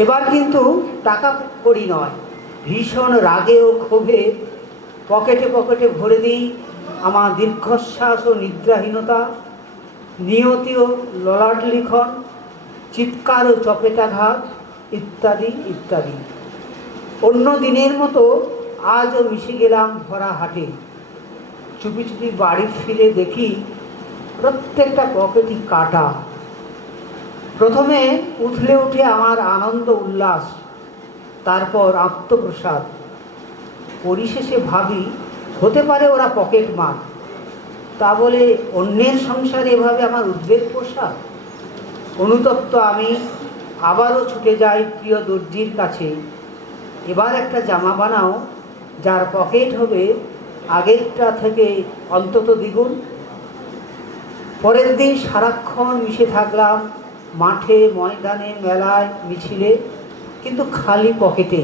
এবার কিন্তু টাকা কড়ি নয়, ভীষণ রাগে ও ক্ষোভে পকেটে পকেটে ভরে দিই আমার দীর্ঘশ্বাস ও নিদ্রাহীনতা, নিয়তি ও ললাট লিখন, চিৎকার ও চপেটাঘাত ইত্যাদি ইত্যাদি। অন্য দিনের মতো আজও মিশে গেলাম ভরা হাটে। চুপি চুপি বাড়ি ফিরে দেখি প্রত্যেকটা পকেটই কাটা। প্রথমে উথলে উঠে আমার আনন্দ উল্লাস, তারপর আত্মপ্রসাদ। পরিশেষে ভাবি হতে পারে ওরা পকেট মার, তা বলে অন্যের সংসারে এভাবে আমার উদ্বেগ পোষা। অনুতপ্ত আমি আবারও ছুটে যাই প্রিয় দর্জির কাছে, এবার একটা জামা বানাও যার পকেট হবে আগেরটা থেকে অন্তত দ্বিগুণ। পরের দিন সারাক্ষণ মিশে থাকলাম মাঠে, ময়দানে, মেলায়, মিছিলে, কিন্তু খালি পকেটে।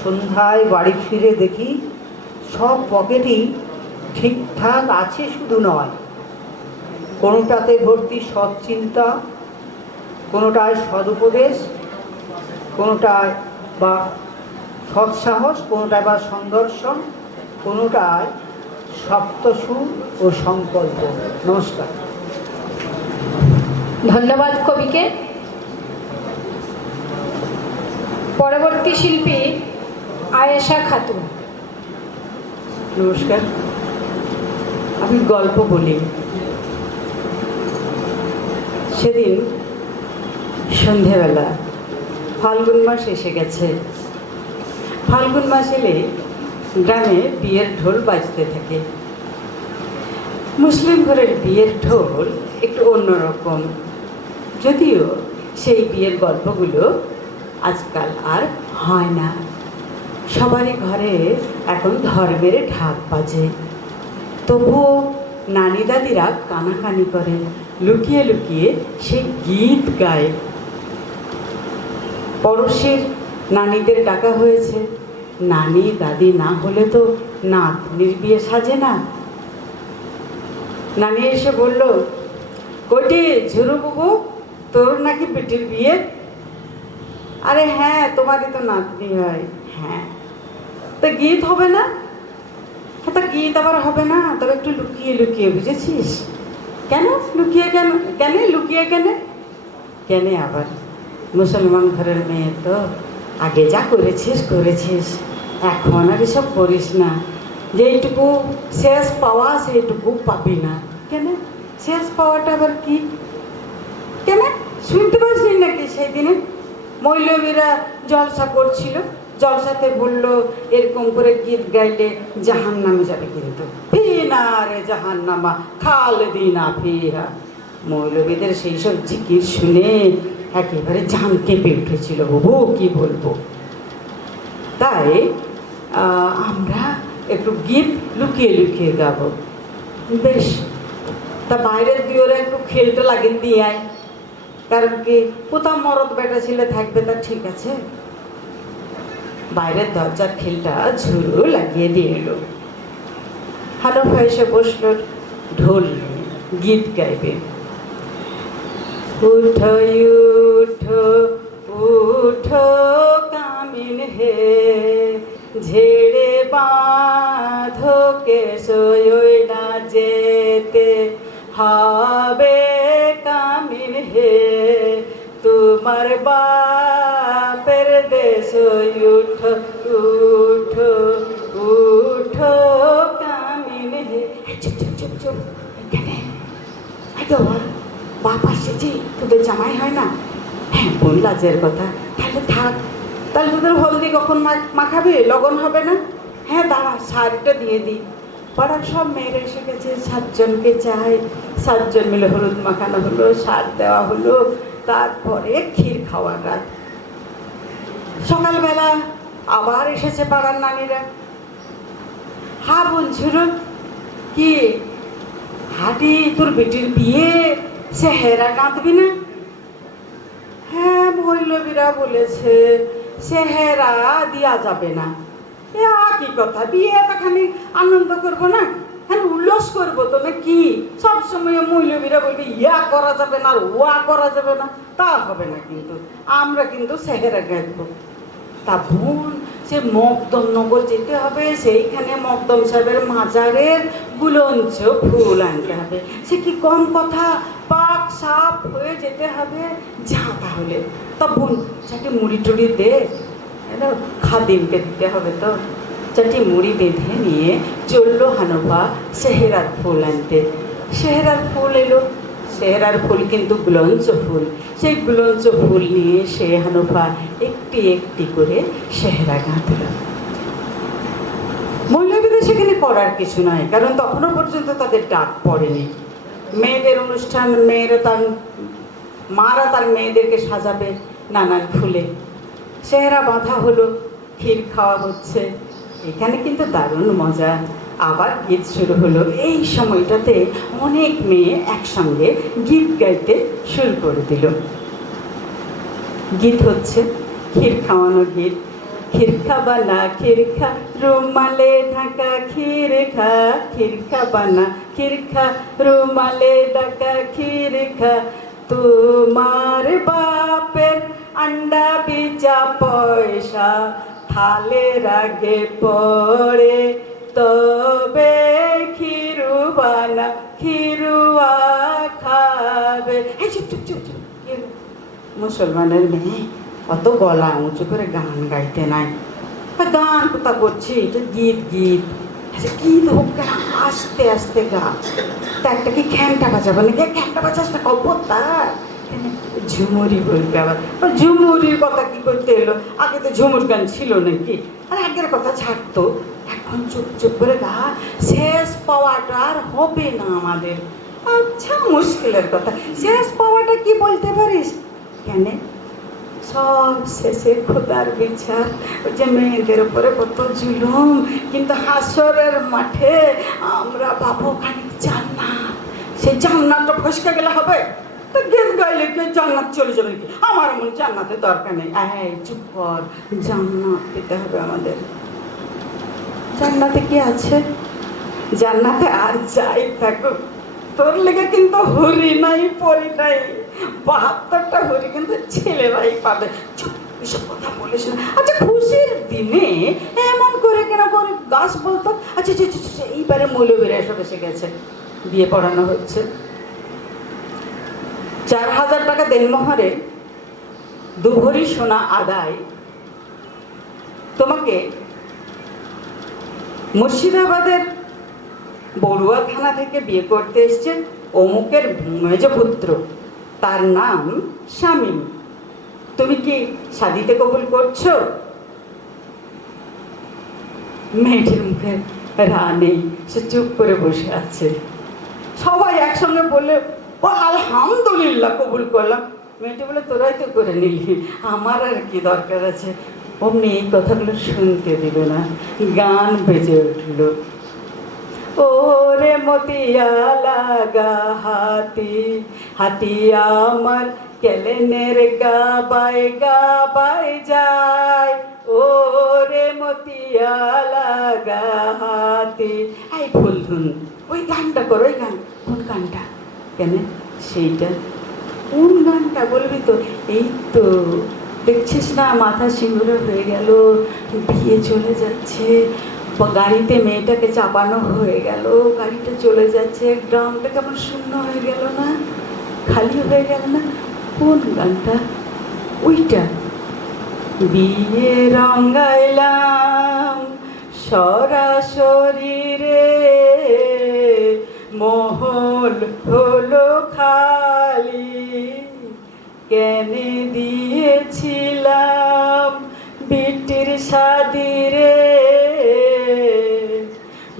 সন্ধ্যায় বাড়ি ফিরে দেখি সব পকেটই ঠিকঠাক আছে, শুধু নয়, কোনোটাতে ভর্তি সৎ চিন্তা, কোনোটায় সদুপদেশ, কোনোটায় বা সৎসাহস, কোনোটায় বা সন্দর্শন, কোনোটায় সপ্তসুর ও সংকল্প। নমস্কার। ধন্যবাদ কবিকে। পরবর্তী শিল্পী আয়েশা খাতুন। নমস্কার, আমি গল্প বলি। সেদিন সন্ধেবেলা, ফাল্গুন মাস এসে গেছে। ফাল্গুন মাস এলে গ্রামে বিয়ের ঢোল বাজতে থাকে। মুসলিম ঘরের বিয়ের ঢোল একটু অন্যরকম, যদিও সেই বিয়ের গল্পগুলো আজকাল আর হয় না। সবারই ঘরে এখন ধর্মের ঢাক বাজে, তবুও নানি দাদিরা কানাকানি করে, লুকিয়ে লুকিয়ে সেই গীত গায়। পড়োশের নানিদের ডাকা হয়েছে, নানি দাদি না হলে তো নাতনির বিয়ে সাজে না। নানি এসে বলল, কইটি ঝুরু বাবু, তোর নাকি বেটির বিয়ে? আরে হ্যাঁ, তোমারই তো নাতনি হয়। হ্যাঁ, তা গীত হবে না? হ্যাঁ, তা গীত আবার হবে না, তবে একটু লুকিয়ে লুকিয়ে, বুঝেছিস? কেন লুকিয়ে? কেন লুকিয়ে? কেন আবার? মুসলমান ঘরের মেয়ে তো, আগে যা করেছিস, এখন আর এসব করিস না। যেইটুকু শেষ পাওয়া সেইটুকু পাবি না। কেন শেষ পাওয়াটা আবার কি? কেন শুনতে পাচ্ছি নাকি সেই দিনে মৌলবীরা জলসা করছিল, জলসাতে বলল এরকম করে গীত গাইলে জাহান্নামে যাবে, কিন্তু ফিনা রে জাহান্নামা খালিদিনা ফিহা। মৌলবীদের সেই সব জিকির শুনে একেবারে জান কেঁপে উঠেছিল, বাবু কি বলবো। তাই আমরা একটু গীত লুকিয়ে লুকিয়ে গাবো। বেশ, তা বাইরের দিওরা একটু খেলতে লাগেন দিয়ে আয়, কারণ কি কোথাও মরদ বেটা ছেলে থাকবে, তা ঠিক আছে। বাইরের দরজার খিলটা ঝুরু লাগিয়ে দিয়ে এলো। হানফা এসে বসল ঢোল নিয়ে, গীত গাইবে। উঠো উঠো উঠো কামিন হে, ঝেড়ে বাঁধো কেশই না যেতে হবে কামিন হে, তোমার বাপের দেশ উঠো উঠো উঠো কামিন হে। চুপ চুপ চুপ চুপ, বাপ আসছে, তোদের জামাই হয় না? হ্যাঁ বোন, লাজের কথা। তাহলে থাক, তাহলে তোদের হলদি কখন মাখাবে? লগন হবে না? হ্যাঁ দাঁড়া, শাড়িটা দিয়ে দিই। পাড়ার সব মেয়েরা এসে গেছে, 7 জনকে চাই। 7 জন মিলে হলুদ মাখানো হলো, সার দেওয়া হলো, তারপরে ক্ষীর খাওয়ার রাত। সকালবেলা আবার এসেছে পাড়ার নানীরা। হ্যাঁ বলছিল কি, হাটি তোর বেটির বিয়ে, সে হেরা কাঁদবি না? হ্যাঁ মৌলবীরা বলেছে সেহেরা দেওয়া যাবে না। এ কি কথা, বিয়েটা খালি আনন্দ করবো না, হ্যাঁ উল্লাস করবো তো না কি? সবসময় মৌলবীরা বলবে ইয়া করা যাবে না আর ওয়া করা যাবে না, তা হবে না। কিন্তু আমরা কিন্তু সেহেরা গাইবো। তা বোন, সে মকদমনগর যেতে হবে, সেইখানে মকদম সাহেবের মাজারের গুলঞ্চ ফুল আনতে হবে। সে কি কম কথা, পাক সাপ হয়ে যেতে হবে। যা তাহলে। তা বোন, চারটি মুড়ি টুড়ি দে, খাদিমকে দিতে হবে তো। চারটি মুড়ি বেঁধে নিয়ে চললো হানুফা সেহেরার ফুল আনতে। সেহেরার ফুল এলো, সেহেরার ফুল কিন্তু গুলঞ্চ ফুল। সেই গুলঞ্চ ফুল নিয়ে সে হানুফা একটি একটি করে সেহেরা গাঁথল। মহিলাদের সেখানে করার কিছু নয়, কারণ তখনও পর্যন্ত তাদের ডাক পড়েনি। মেয়েদের অনুষ্ঠান, মারা তার মেয়েদেরকে সাজাবে নানান ফুলে। সেহেরা বাঁধা হলো, ক্ষীর খাওয়া হচ্ছে। এখানে কিন্তু দারুণ মজা। আবার গীত শুরু হলো। এই সময়টাতে অনেক মেয়ে একসঙ্গে গীত গাইতে শুরু করে দিল। গীত হচ্ছে ক্ষীর খাওয়ানো গীত। ক্ষীর খাবানা ক্ষীর খা, রুমালে ঢাকা ক্ষীর খা, ক্ষীর খাবানা ক্ষীর খা, রুমালে ঢাকা ক্ষীর খা, তোমার বাপের আন্ডা বিচা পয়সা থালের আগে পড়ে, তবে ক্ষীরুবানা ক্ষীরুয়া খাবে। চুপ চুপ চুপ চুপ, মুসলমানের মেয়ে অত গলা উঁচু করে গান গাইতে নাই। গান কোথা করছি, এটা গীত। গীত গীত হোক কেন, আস্তে আস্তে গা। তা একটা কি খ্যানটা বাজাবো নাকি? খ্যানটা বাজাস না খবরদার। ঝুমুরি বলবে আবার। ঝুমুরির কথা কি করতে এলো? আগে তো ঝুমুর গান ছিল নাকি? আর আগের কথা ছাড়তো। এখন চুপ চুপ করে গা, শেষ পাওয়াটা আর হবে না আমাদের। আচ্ছা মুশকিলের কথা, শেষ পাওয়াটা কি বলতে পারিস? কেন? সব শেষে খোদার বিচার। ওই যে মেয়েদের উপরে কত জুলুম, কিন্তু হাসরের মাঠে আমরা পাবো খানিক জান্নাত। সেই জান্নাতটা ফসকে গেলে হবে? তো গীত গাইলে কি জান্নাত চলে যাবে নাকি? আমার মনে জান্নাতের দরকার নেই। চুপ কর, জান্নাত পেতে হবে আমাদের। জান্নাতে কি আছে? জান্নাতে আর যাই থাকুক, তোর লেগে কিন্তু হরি নাই পরি নাই। 72টা হরি কিন্তু ছেলেরাই পাবে। চুপ, এসব কথা বলিস না। আচ্ছা খুশির দিনে এমন করে কেন করে গাছ বলতো? আচ্ছা এইবারে মৌলবীরা এসব এসে গেছে, বিয়ে পড়ানো হচ্ছে। 4000 টাকা দেনমোহরে 2 ভরি সোনা আদায়। তোমাকে মুর্শিদাবাদের বড়ুয়া থানা থেকে বিয়ে করতে এসছে অমুকের মেজপুত্র, তার নাম শামীম। তুমি কি শাদিতে কবুল করছো? মেয়েটির মুখে রা নেই, সে চুপ করে বসে আছে। সবাই একসঙ্গে বললে আলহামদুলিল্লাহ কবুল করলাম। মেয়েটি বলে তোরাই তো করে নিলি, আমার আর কি দরকার আছে। অমনি এই কথাগুলো শুনতে দিল না, গান বেজে উঠল। ওরে মতিয়া লাগা হাতি, হাতি আমার কেলেনের গাবাই যায়। ওরে মতিয়া লাগা হাতি। এই ফুলধুন, ওই গানটা করো, ওই গান। কোন গানটা? কেন? সেইটা কোন গানটা বলবি তো? এই তো দেখছিস না, মাথা সিঁদুরে হয়ে গেল, বিয়ে চলে যাচ্ছে, গাড়িতে মেয়েটাকে চাপানো হয়ে গেল, গাড়িটা চলে যাচ্ছে, গ্রামটা কেমন শূন্য হয়ে গেল না, খালি হয়ে গেল না? কোন গানটা? ওইটা, বিয়ে রঙ্গাইলাম সরাসরি রে, মহল হলো খালি, কেনে দিয়েছিলাম বিটির শাদি রে,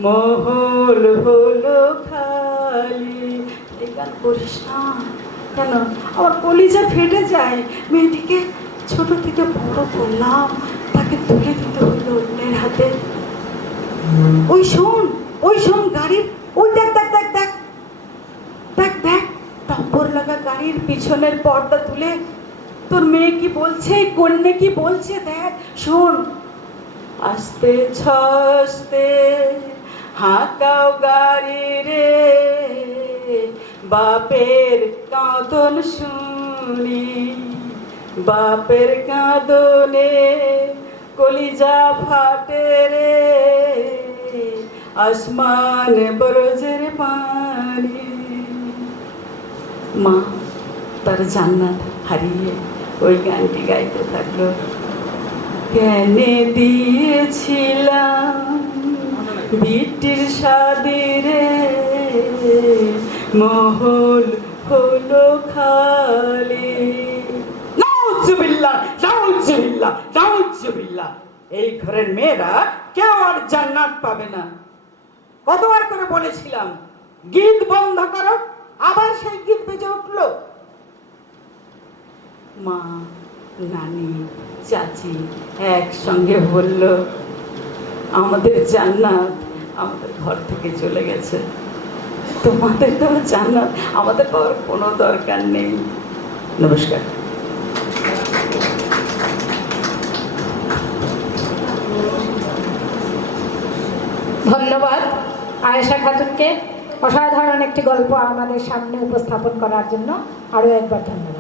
মহল হলো খালি। এই গান করিস না কেন? আমার কলিজা ফেটে যায়। মেয়েটিকে ছোট থেকে বড় করলাম, তাকে তুলে দিতে হলো অন্যের হাতে। ওই শোন গাড়ির, ওই দেখ দেখ দেখ দেখ দেখ দেখ, টপ্পর লাগা গাড়ির পিছনের পর্দা তুলে তোর মেয়ে কি বলছে, কন্যা কি বলছে দেখ, শোন। আস্তে ছস্তে হাঁকাও গাড়ি রে, বাপের কাঁদন শুনি, বাপের কাঁদনে কলিজা ফাটে রে, আসমান বরজের পানি। মা তার জান্নাত হারিয়ে ওই গানটি গাইতে থাকলো, কেনে দিয়েছিলাম বিটির শাদি রে, মহল হলো খালি। নাউজুবিল্লাহ, নাউজুবিল্লাহ, নাউজুবিল্লাহ। এই ঘরের মেয়েরা কেউ আর জান্নাত পাবে না। কতবার করে বলেছিলাম গীত বন্ধ করো, আবার সেই গীত বেজে উঠলো। মা, নানি, চাচি একসঙ্গে বলল, আমাদের জান্নাত আমাদের ঘর থেকে চলে গেছে, তোমাদের তো জান্নাত আমাদের পাওয়ার কোনো দরকার নেই। নমস্কার। ধন্যবাদ আয়েশা খাতুনকে অসাধারণ একটি গল্প আমাদের সামনে উপস্থাপন করার জন্য। আরও একবার ধন্যবাদ।